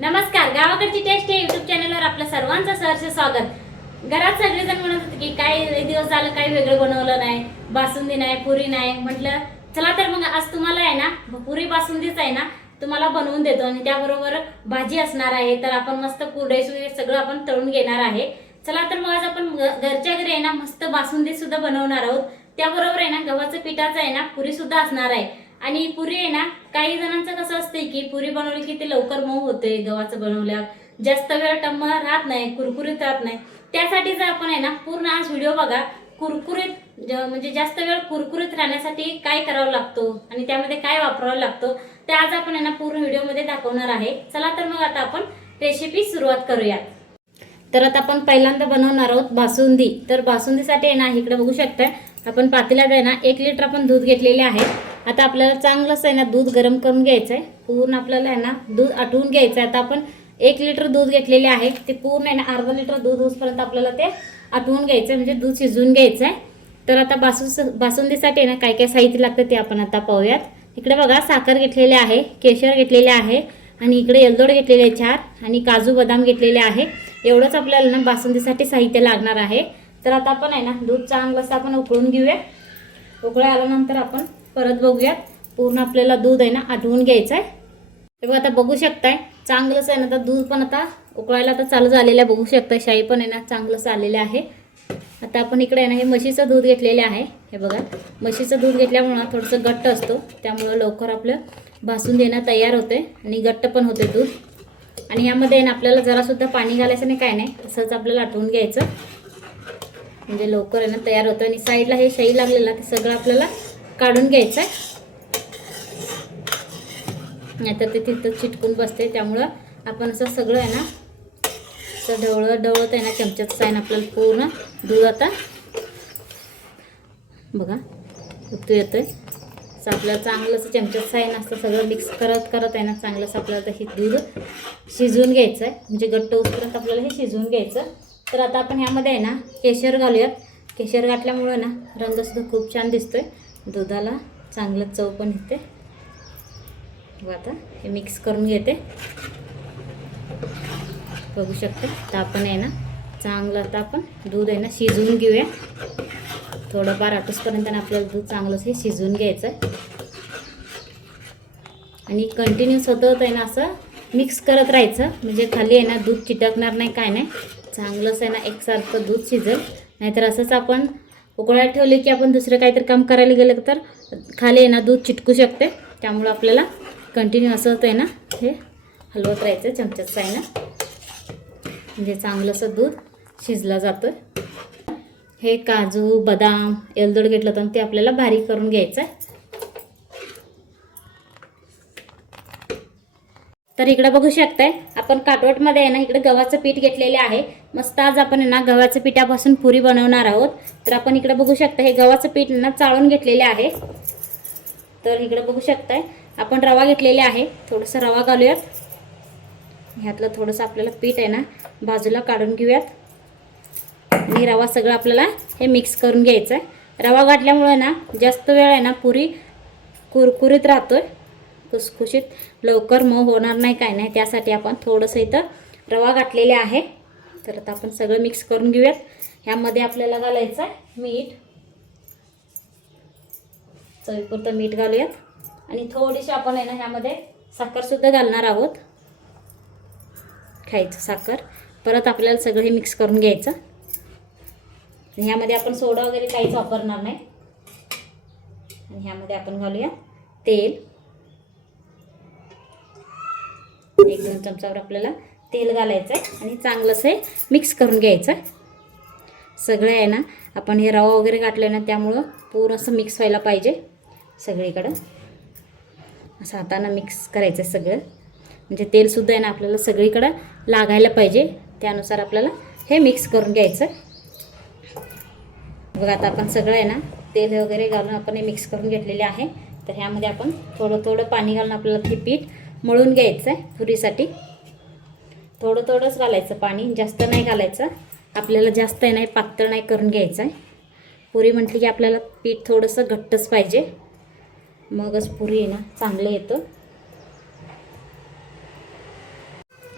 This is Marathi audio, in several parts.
नमस्कार, गावाकडची टेस्ट या युट्यूब चॅनलवर आपलं सर्वांचं सहर्ष स्वागत. घरात सगळेजण म्हणत होते की काही दिवस झालं काही वेगळं बनवलं नाही, बासुंदी नाही, पुरी नाही. म्हटलं चला तर मग आज तुम्हाला आहे ना पुरी बासुंदीच आहे ना तुम्हाला बनवून देतो आणि त्याबरोबर भाजी असणार आहे. तर आपण मस्त कुरडई सगळं आपण तळून घेणार आहे. चला तर मग आज आपण घरच्या घरी आहे ना मस्त बासुंदी सुद्धा बनवणार आहोत. त्याबरोबर आहे ना गव्हाचं पिठाचं आहे ना पुरी सुद्धा असणार आहे. आणि पुरी आहे ना काही जणांचं कसं असतंय की पुरी बनवली की ते लवकर मऊ होते, गव्हाचं बनवल्यावर जास्त वेळ टम्म राहत नाही, कुरकुरीत राहत नाही. त्यासाठी जर आपण आहे ना पूर्ण आज व्हिडिओ बघा. कुरकुरीत म्हणजे जास्त वेळ कुरकुरीत राहण्यासाठी काय करावं लागतो आणि त्यामध्ये काय वापरावं लागतो ते आज आपण आहे ना पूर्ण व्हिडिओमध्ये दाखवणार आहे. चला तर मग आता आपण रेसिपी सुरुवात करूया. तर आता आपण पहिल्यांदा बनवणार आहोत बासुंदी. तर बासुंदीसाठी आहे ना इकडे बघू शकता आपण पातेल्यात आहे ना 1 लिटर आपण दूध घेतलेले आहे. आता आपल्याला चांगलंच आहे ना दूध गरम करून घ्यायचं आहे. पूर्ण आपल्याला आहे ना दूध आटवून घ्यायचं आहे. आता आपण 1 लिटर दूध घेतलेले आहे, ते पूर्ण आहे ना अर्धा लिटर दूध होईपर्यंत आपल्याला ते आटवून घ्यायचं आहे, म्हणजे दूध शिजवून घ्यायचं आहे. तर आता बासुंदीसाठी आहे ना काय काय साहित्य लागतं ते आपण आता पाहूयात. इकडे बघा साखर घेतलेले आहे, केशर घेतलेले आहे आणि इकडे एलदोड घेतलेले 4 आणि काजू बदाम घेतलेले आहे. एवढंच आपल्याला ना बासुंदीसाठी साहित्य लागणार आहे. तर आता आपण आहे ना दूध चांगलं असं आपण उकळून घेऊया. उकळी आल्यानंतर आपण परत बघूयात. पूर्ण आपल्याला दूध आहे ना आटवून घ्यायचं आहे. हे बघा आता बघू शकताय चांगलंच आहे ना. आता दूध पण आता उकळायला आता चालू झालेलं आहे. बघू शकताय शाई पण आहे ना चांगलंच आलेलं आहे. आता आपण इकडे आहे ना हे म्हशीचं दूध घेतलेलं आहे. हे बघा म्हशीचं दूध घेतल्यामुळं थोडंसं घट्ट असतो, त्यामुळं लवकर आपलं बासुंदी ना तयार होते आणि घट्ट पण होते दूध. आणि यामध्ये ना आपल्याला जरासुद्धा पाणी घालायचं नाही, काय नाही, असंच आपल्याला आटवून घ्यायचं म्हणजे लवकर आहे ना तयार होतं. आणि साईडला हे शाई लागलेलं ते सगळं आपल्याला काढून घ्यायचं आहे, नाहीतर ते तिथं चिटकून बसते. त्यामुळं आपण असं सगळं आहे ना असं ढवळत आहे ना चमच्याचं साईन आपल्याला पूर्ण दूध आता बघा उतू येतोय. असं आपल्याला चांगलं असं चमच्याचं साईन असतं सगळं मिक्स करत आहे ना चांगलंच आपल्याला हे दूध शिजवून घ्यायचं आहे, म्हणजे घट्ट होईपर्यंत आपल्याला हे शिजवून घ्यायचं. तर आता आपण ह्यामध्ये आहे ना केशर घालूयात. केशर घातल्यामुळं ना रंगसुद्धा खूप छान दिसतोय, दुधाला चांगलं चव पण येते. आता हे मिक्स करून घेते, बघू शकते. तर आपण आहे ना चांगलं आता आपण दूध आहे ना शिजवून घेऊया. थोडंफार आटूसपर्यंत आपल्याला दूध चांगलंच हे शिजवून घ्यायचं आहे आणि कंटिन्यूस होतं आहे ना असं मिक्स करत राहायचं, म्हणजे खाली आहे ना दूध चिटकणार नाही, काय नाही, चांगलंच आहे ना एकसारखं दूध शिजेल. नाहीतर असंच आपण उकळायला ठेवले की आपण दुसरं काहीतरी काम करायला गेलं तर खाली आहे ना दूध चिटकू शकते. त्यामुळं आपल्याला कंटिन्यू असं होतं आहे ना हे हलवत राहायचं चमच्याचं आहे ना, म्हणजे चांगलंसं दूध शिजलं जातं. हे काजू बदाम एलदोड घेतलं तर ते आपल्याला बारीक करून घ्यायचं आहे. तर इकडे बघू शकताय आपण काटवटमध्ये आहे ना इकडे गव्हाचं पीठ घेतलेले आहे. मस्त आज आपण आहे ना गव्हाचं पिठापासून पुरी बनवणार आहोत. तर आपण इकडे बघू शकता हे गव्हाचं पीठ ना चाळून घेतलेले आहे. तर इकडे बघू शकताय आपण रवा घेतलेले आहे. थोडंसं रवा घालूयात. ह्यातलं थोडंसं आपल्याला पीठ आहे ना बाजूला काढून घेऊयात आणि रवा सगळं आपल्याला हे मिक्स करून घ्यायचं आहे. रवा घातल्यामुळे ना जास्त वेळ आहे ना पुरी कुरकुरीत राहतोय, खुसखुशीत, लवकर मऊ होणार नाही, काय नाही. त्यासाठी आपण थोडंसं इथं रवा घातलेले आहे. तर आता आपण सगळं मिक्स करून घेऊयात. ह्यामध्ये आपल्याला घालायचं आहे मीठ, चवीपुरतं मीठ घालूयात आणि थोडीशी आपण आहे ना ह्यामध्ये साखरसुद्धा घालणार आहोत, खायचं साखर. परत आपल्याला सगळं हे मिक्स करून घ्यायचं. ह्यामध्ये आपण सोडा वगैरे काहीच वापरणार नाही. आणि ह्यामध्ये आपण घालूया तेल. 1-2 चमचावर आपल्याला तेल घालायचं आहे आणि चांगलंच हे मिक्स करून घ्यायचं. सगळं आहे ना आपण हे रवा वगैरे घातलं ना त्यामुळं पूर्ण असं मिक्स व्हायला पाहिजे सगळीकडं. असं हातानं मिक्स करायचं सगळं, म्हणजे तेलसुद्धा आहे ना आपल्याला सगळीकडं लागायला पाहिजे. त्यानुसार आपल्याला हे मिक्स करून घ्यायचं. बघा आता आपण सगळं आहे ना तेल वगैरे घालून आपण हे मिक्स करून घेतलेले आहे. तर ह्यामध्ये आपण थोडं पाणी घालून आपल्याला हे पीठ मळून घ्यायचं आहे. पुरीसाठी थोडंच घालायचं पाणी, जास्त नाही घालायचं. आपल्याला जास्त आहे नाही पातळ नाही करून घ्यायचं आहे. पुरी म्हटली की आपल्याला पीठ थोडंसं घट्टच पाहिजे, मगच पुरी आहे ना चांगलं येतं.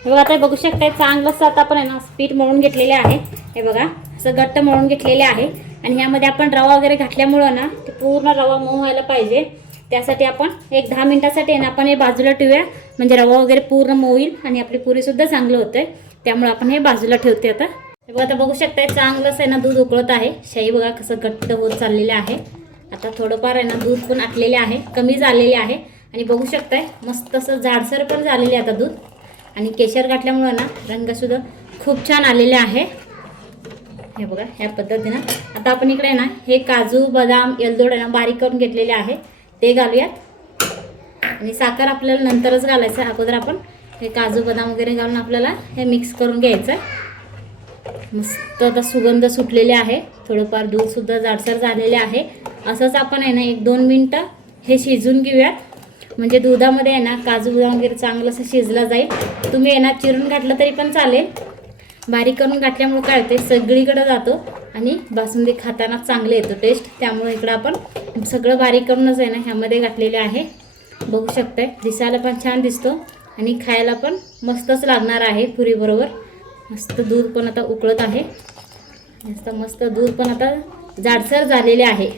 हे बघा आता बघू शकताय चांगलंच आता आपण आहे ना पीठ मळून घेतलेले आहे. हे बघा असं घट्ट मळून घेतलेले आहे आणि ह्यामध्ये आपण रवा वगैरे घातल्यामुळं ना ते पूर्ण रवा मऊ व्हायला पाहिजे. त्यासाठी आपण एक 10 मिनिटासाठी आहे ना आपण हे बाजूला ठेवूया, म्हणजे रवा वगैरे पूर्ण मऊ होईल आणि आपली पुरीसुद्धा चांगलं होतं. त्यामुळे आपण हे बाजूला ठेवते. आता हे बघा आता बघू शकताय चांगलंच आहे ना दूध उकळत आहे. शाई बघा कसं घट्ट होत चाललेलं आहे. आता थोडंफार आहे ना दूध पण आटलेले आहे, कमी झालेले आहे आणि बघू शकताय मस्त असं जाडसर पण झालेले आता दूध आणि केशर घातल्यामुळं ना रंगसुद्धा खूप छान आलेले आहे. हे बघा ह्या पद्धतीनं आता आपण इकडे ना हे काजू बदाम एलदोड आहे ना बारीक करून घेतलेले आहे ते घालूयात आणि साखर आपल्याला नंतरच घालायचं आहे. अगोदर आपण हे काजू बदाम वगैरे घालून आपल्याला हे मिक्स करून घ्यायचं आहे. मस्त आता सुगंध सुटलेले आहे, थोडंफार दूधसुद्धा जाडसर झालेले आहे. असंच आपण आहे ना 1-2 मिनटं हे शिजवून घेऊयात, म्हणजे दुधामध्ये आहे ना काजू बदाम वगैरे चांगलं असं शिजला जाईल. तुम्ही आहे ना चिरून घातलं तरी पण चालेल, बारीक करून घातल्यामुळे काय होते सगळीकडे जातो आणि बासुंदी खाताना चांगले येतो टेस्ट. त्यामुळे इकडं आपण सगळं बारीक करूनच आहे ना ह्यामध्ये घातलेले आहे. बघू शकताय दिसायला पण छान दिसतो आणि खायला पण मस्तच लागणार आहे पुरीबरोबर. मस्त दूध पण आता उकळत आहे, मस्त दूध पण आता जाडसर झालेले आहे.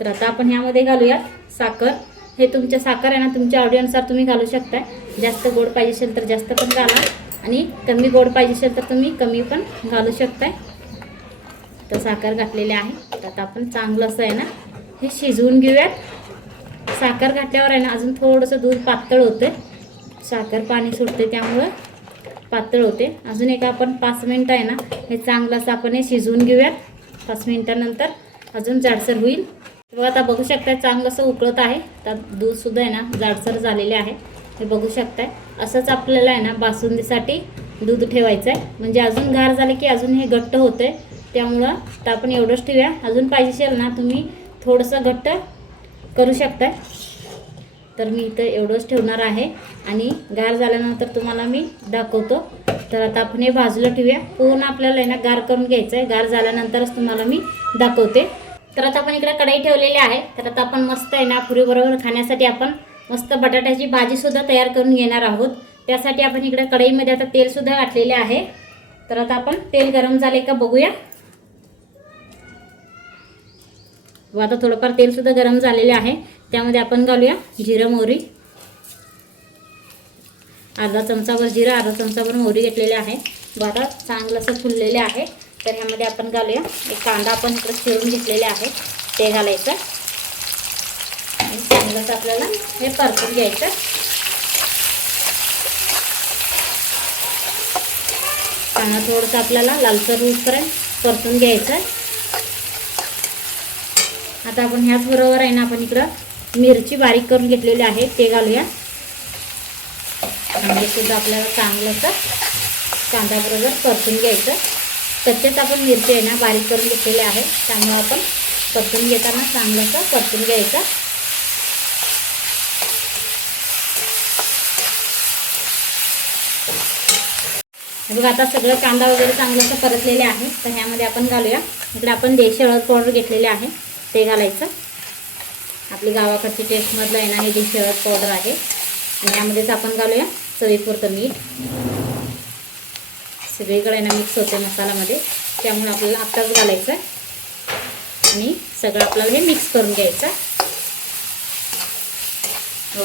तर आता आपण ह्यामध्ये घालूयात साखर. हे तुमच्या साखर आहे ना तुमच्या आवडीनुसार तुम्ही घालू शकताय. जास्त गोड पाहिजे असेल तर जास्त पण घाला आणि कमी गोड पाहिजे असेल तर तुम्ही कमी पण घालू शकताय. तर साखर घातलेली आहे. तर आता आपण चांगलं असं आहे ना हे शिजवून घेऊयात. साखर घातल्यावर आहे ना अजून थोडंसं दूध पातळ होते, साखर पाणी सुटते त्यामुळं पातळ होते. अजून एक आपण 5 मिनटं आहे ना हे चांगलं असं आपण हे शिजवून घेऊयात. 5 मिनटानंतर अजून जाडसर होईल. बघा आता बघू शकताय चांगलं असं उकळत आहे. तर दूधसुद्धा आहे ना जाडसर झालेले आहे, हे बघू शकताय. असंच आपल्याला आहे ना बासुंदीसाठी दूध ठेवायचं आहे, म्हणजे अजून गार झाले की अजून हे घट्ट होते. त्यामुळं तर आपण एवढंच ठेवूया. अजून पाहिजे असेल ना तुम्ही थोडंसं घट्ट करू शकताय. तर मी इथं एवढंच ठेवणार आहे आणि गार झाल्यानंतर तुम्हाला मी दाखवतो. तर आता आपण हे बाजूला ठेवूया. पूर्ण आपल्याला आहे ना गार करून घ्यायचं आहे, गार झाल्यानंतरच तुम्हाला मी दाखवते. तर आता आपण इकडे कढई ठेवलेली आहे. तर आता आपण मस्त आहे ना पुरीबरोबर खाण्यासाठी आपण मस्त बटाट्याची भाजीसुद्धा तयार करून घेणार आहोत. त्यासाठी आपण इकडे कढईमध्ये आता तेलसुद्धा घातलेले आहे. तर आता आपण तेल गरम झाले का बघूया. व आता थोडंफार तेलसुद्धा गरम झालेले आहे. त्यामध्ये आपण घालूया जिरं मोहरी. अर्धा चमचाभर जिरं, अर्धा चमचाभर मोहरी घेतलेले आहे. व आता चांगलं असं फुललेले आहे. तर ह्यामध्ये आपण घालूया एक कांदा आपण इकडे चिरून घेतलेले आहे ते घालायचं आणि चांगलंच आपल्याला हे परतून घ्यायचं. कांदा थोडंसं आपल्याला लालसर होईपर्यंत परतून घ्यायचं. आता आपण ह्याच बरोबर आहे ना आपण इकडं मिरची बारीक करून घेतलेली आहे ते घालूया. आणि सुद्धा आपल्याला चांगलं असं कांद्याबरोबर परतून घ्यायचं. कच्चेच आपण मिरची आहे ना बारीक करून घेतलेली आहे, त्यामुळे आपण परतून घेताना चांगलं असं परतून घ्यायचं. बघा आता सगळं कांदा वगैरे चांगलं असं परतलेले आहे. तर ह्यामध्ये आपण घालूया इकडे आपण देशी हळद पावडर घेतलेले आहे ते घालायचं. आपली गावाकडची टेस्टमधलं आहे ना हे देशी हळद पावडर आहे. आणि यामध्येच आपण घालूया चवीपुरतं मीठ. सगळीकडे ना मिक्स होते मसाल्यामध्ये, त्यामुळे आपल्याला आत्ताच घालायचं आणि सगळं आपल्याला हे मिक्स करून घ्यायचं.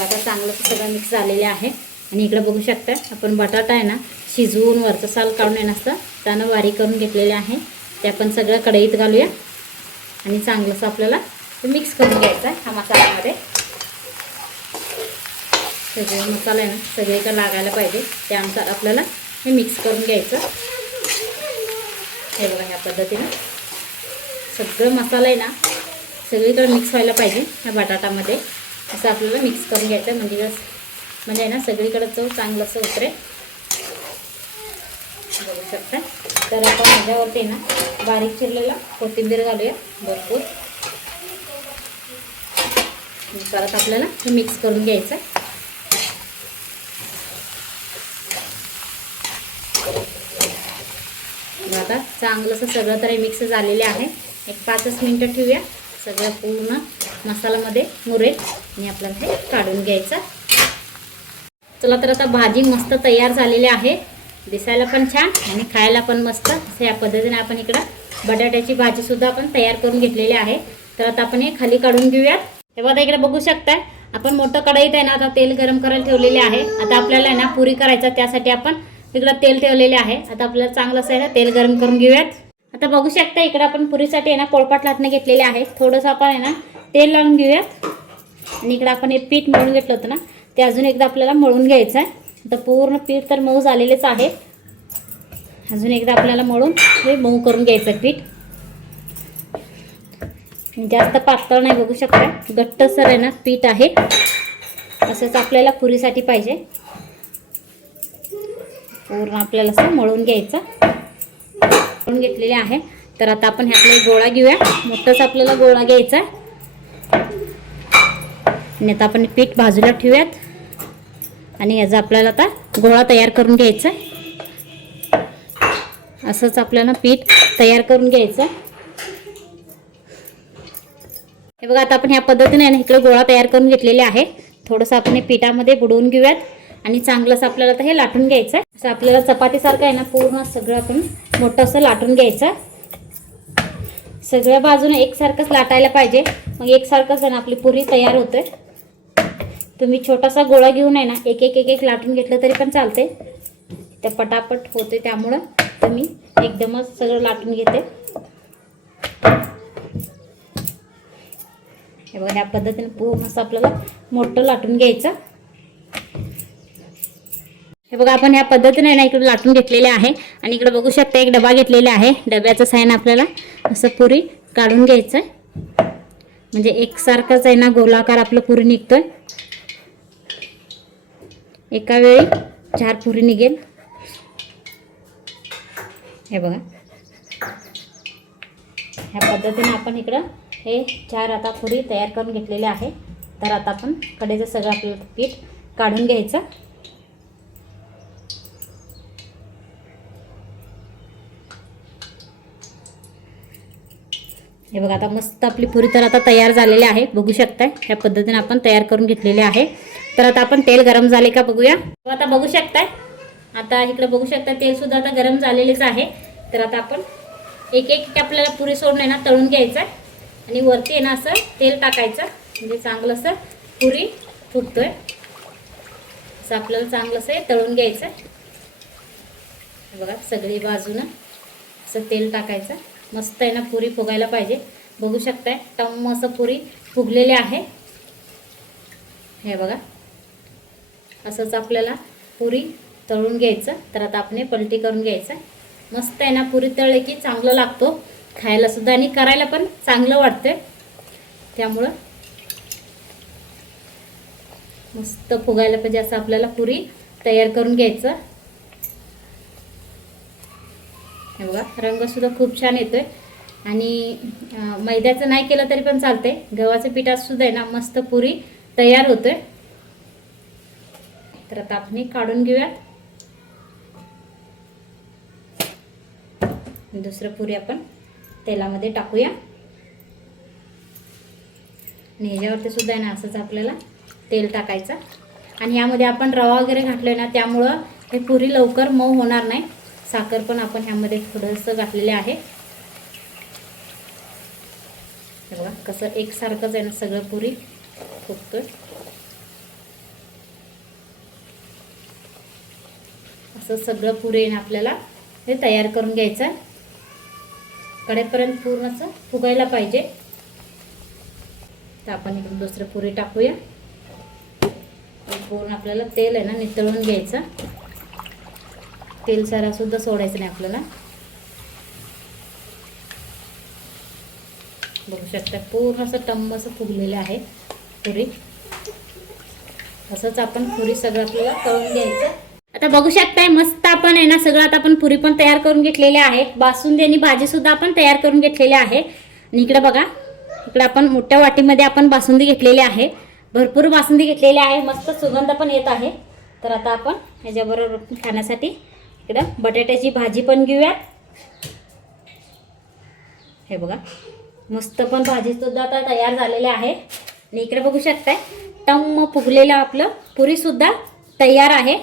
आता चांगलं सगळं मिक्स झालेलं आहे. आणि इकडे बघू शकता आपण बटाटा आहे ना शिजवून वरचं साल काढून आहे नसतं त्यानं बारीक करून घेतलेले आहे. ते आपण सगळं कढईत घालूया आणि चांगलंसं आपल्याला मिक्स करून घ्यायचं आहे. हा मसाल्यामध्ये सगळे मसाला आहे ना सगळीकडे लागायला पाहिजे, त्यानुसार आपल्याला हे मिक्स करून घ्यायचं. हे बघा ह्या पद्धतीनं सगळं मसाला आहे ना सगळीकडे मिक्स व्हायला पाहिजे ह्या बटाटामध्ये. असं आपल्याला मिक्स करून घ्यायचं, म्हणजे आहे ना सगळीकडे चव चांगलं असं उतरेल. बघू शकता. तर आपण ह्याच्यावरती ना बारीक चिरलेला कोथिंबीर घालूया भरपूर. परत आपल्याला हे मिक्स करून घ्यायचं. आता चांगलं असं सगळं तरी मिक्स झालेले आहे. एक 5 मिनिटं ठेवूया, सगळं पूर्ण मसाल्यामध्ये मुरेल आणि आपल्याला हे काढून घ्यायचं. चला तर आता भाजी मस्त तयार झालेली आहे, दिसायला पण छान आणि खायला पण मस्त. या पद्धतीने आपण इकडं बटाट्याची भाजी सुद्धा आपण तयार करून घेतलेली आहे. तर आता आपण हे खाली काढून घेऊयात. हे बघा इकडे बघू शकता, आपण मोठं कढईत आहे ना आता तेल गरम करायला ठेवलेले आहे. आता आपल्याला आहे ना पुरी करायचं, त्यासाठी आपण इकडं तेल ठेवलेले आहे. आता आपल्याला चांगलं असं आहे ना तेल गरम करून घेऊयात. आता बघू शकता इकडे आपण पुरीसाठी आहे ना पोळपाट लाटणं घेतलेले आहे. थोडंसं आपण आहे ना तेल लावून घेऊयात. आणि इकडे आपण हे पीठ मळून घेतलं होतं ना, ते अजून एकदा आपल्याला मळून घ्यायचं आहे. आता पूर्ण पीठ तर मऊ झालेलेच आहे, अजून एकदा आपल्याला मळून हे मऊ करून घ्यायचं पीठ. जास्त पातळ नाही, बघू शकता घट्टसर आहे ना पीठ आहे. असंच आपल्याला पुरीसाठी पाहिजे, पूर्ण आपल्याला असं मळून घ्यायचं. मळून घेतलेले आहे. तर आता आपण ह्यातला गोळा घेऊया. मोठाच आपल्याला गोळा घ्यायचा आणि आता आपण पीठ बाजूला ठेवूयात आणि याचा आपल्याला आता गोळा तयार करून घ्यायचा. असंच आपल्याला पीठ तयार करून घ्यायचं. हे बघा आता आपण ह्या पद्धतीने ना इकडे गोळा तयार करून घेतलेले आहे. थोडंसं आपण हे पिठामध्ये बुडवून घेऊयात आणि चांगलंसं आपल्याला आता हे लाटून घ्यायचं. असं आपल्याला चपातीसारखं आहे ना पूर्ण सगळं आपण मोठं असं लाटून घ्यायचं. सगळ्या बाजूने एकसारखंच लाटायला पाहिजे, मग एकसारखंच आहे ना आपली पुरी तयार होते. तुम्ही छोटासा गोळा घेऊन आहे ना एक एक एक एक लाटून घेतलं तरी पण चालते, ते पटापट होते. त्यामुळं तुम्ही एकदमच सगळं लाटून घेते. हे बघा ह्या पद्धतीने पूर्ण असं आपल्याला मोठं लाटून घ्यायचं. हे बघा आपण ह्या पद्धतीने ना इकडे लाटून घेतलेले आहे. आणि इकडे बघू शकता एक डबा घेतलेला आहे. डब्याचं साइन आपल्याला असं पुरी काढून घ्यायचं, म्हणजे एकसारखंच आहे ना गोलाकार आपलं पुरी निघतोय. एका वेळी 4 पुरी निघेल. हे बघा ह्या पद्धतीने आपण इकडं हे 4 आता पुरी तयार करून घेतलेले आहे. तर आता आपण कडेचं सगळं आपलं पीठ काढून घ्यायचं. हे बघा आता मस्त आपली पुरी तर आता तयार झालेली आहे, बघू शकताय ह्या पद्धतीने आपण तयार करून घेतलेले आहे. तर आता आपण तेल गरम झाले का बघूया. आता बघू शकताय, आता इकडे बघू शकता तेल सुद्धा आता गरम झालेलेच आहे. तर आता आपण एक एक आपल्याला पुरी सोडून आहे ना तळून घ्यायचं आहे आणि वरती आहे ना असं तेल टाकायचं, म्हणजे चांगलं असं पुरी फुटतोय. असं आपल्याला चांगलं असं तळून घ्यायचं. बघा सगळी बाजूनं असं तेल टाकायचं, मस्त आहे ना पुरी फुगायला पाहिजे. बघू शकताय टम्म असं पुरी फुगलेली आहे. हे बघा असंच आपल्याला पुरी तळून घ्यायचं. तर आता आपण पलटी करून घ्यायचं. मस्त आहे ना पुरी तळले की चांगलं लागतो खायला सुद्धा आणि करायला पण चांगलं वाटतं. त्यामुळं मस्त फुगायला पाहिजे असं आपल्याला पुरी तयार करून घ्यायचं. हे बघा रंग सुद्धा खूप छान येतोय. आणि मैद्याचं नाही केलं तरी पण चालते, गव्हाच्या पिठात सुद्धा आहे ना मस्त पुरी तयार होतोय. तर आता आपण काढून घेऊया. दुसरं पुरी आपण तेलामध्ये टाकूया आणि ह्याच्यावरती सुद्धा आहे ना असंच आपल्याला तेल टाकायचं. आणि यामध्ये आपण रवा वगैरे घातलोय ना, त्यामुळं हे पुरी लवकर मऊ होणार नाही. साखर पण आपण ह्यामध्ये थोडंसं घातलेले आहे. हे बघा कसं एकसारखंच आहे ना सगळं पुरी फुगतोय. असं सगळं पुरी आहे ना आपल्याला हे तयार करून घ्यायचं. कडेपर्यंत पूर्ण असं फुगायला पाहिजे. तर आपण इकडून दुसरं पुरी टाकूया. पूर्ण आपल्याला तेल आहे ना नितळून घ्यायचं. तेल सारा सुद्धा सोडायचं नाही आपल्याला. बघू शकता पूर्ण असं टम्म असं फुगलेलं आहे पुरी. असंच आपण पुरी सगळं आपल्याला तळून घ्यायचं. आता बघू शकताय मस्त आपण आहे ना सगळं आता आपण पुरी पण तयार करून घेतलेले आहे. बासुंदी आणि भाजी सुद्धा आपण तयार करून घेतलेली आहे. आणि इकडे बघा इकडे आपण मोठ्या वाटीमध्ये आपण बासुंदी घेतलेली आहे. भरपूर बासुंदी घेतलेली आहे, मस्त सुगंध पण येत आहे. तर आता आपण ह्याच्याबरोबर खाण्यासाठी इकडं बटाट्याची भाजी पण घेऊयात. हे बघा मस्त पण भाजी सुद्धा आता तयार झालेली आहे. आणि इकडे बघू शकताय टम्म फुगलेलं आपलं पुरी सुद्धा तयार आहे,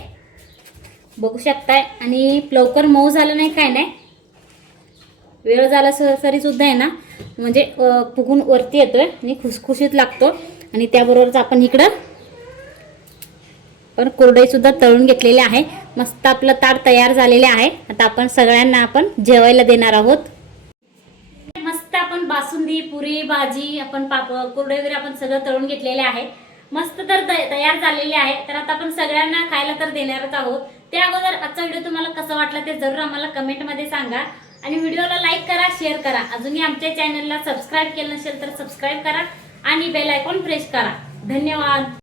बघू शकताय. आणि लवकर मऊ झालं नाही, काय नाही, वेळ झाला तरी सुद्धा आहे ना म्हणजे फुगून वरती येतोय आणि खुसखुशीत लागतो. आणि त्याबरोबरच आपण इकडं पण कुरडई सुद्धा तळून घेतलेली आहे. मस्त आपलं ताट तयार झालेले आहे. आता आपण सगळ्यांना आपण जेवायला देणार आहोत. मस्त आपण बासुंदी, पुरी, भाजी, आपण कुरडई वगैरे आपण सगळं तळून घेतलेले आहे. मस्त तर तयार झालेले आहे. तर आता आपण सगळ्यांना खायला तर देणारच आहोत. त्या अगोदर आजचा व्हिडिओ तुम्हाला कसा वाटला ते जरूर आम्हाला कमेंटमध्ये सांगा. आणि व्हिडिओला लाईक करा, शेअर करा. अजूनही आमच्या चॅनलला सबस्क्राईब केलं नसेल तर सबस्क्राईब करा आणि बेल आयकॉन प्रेस करा. धन्यवाद.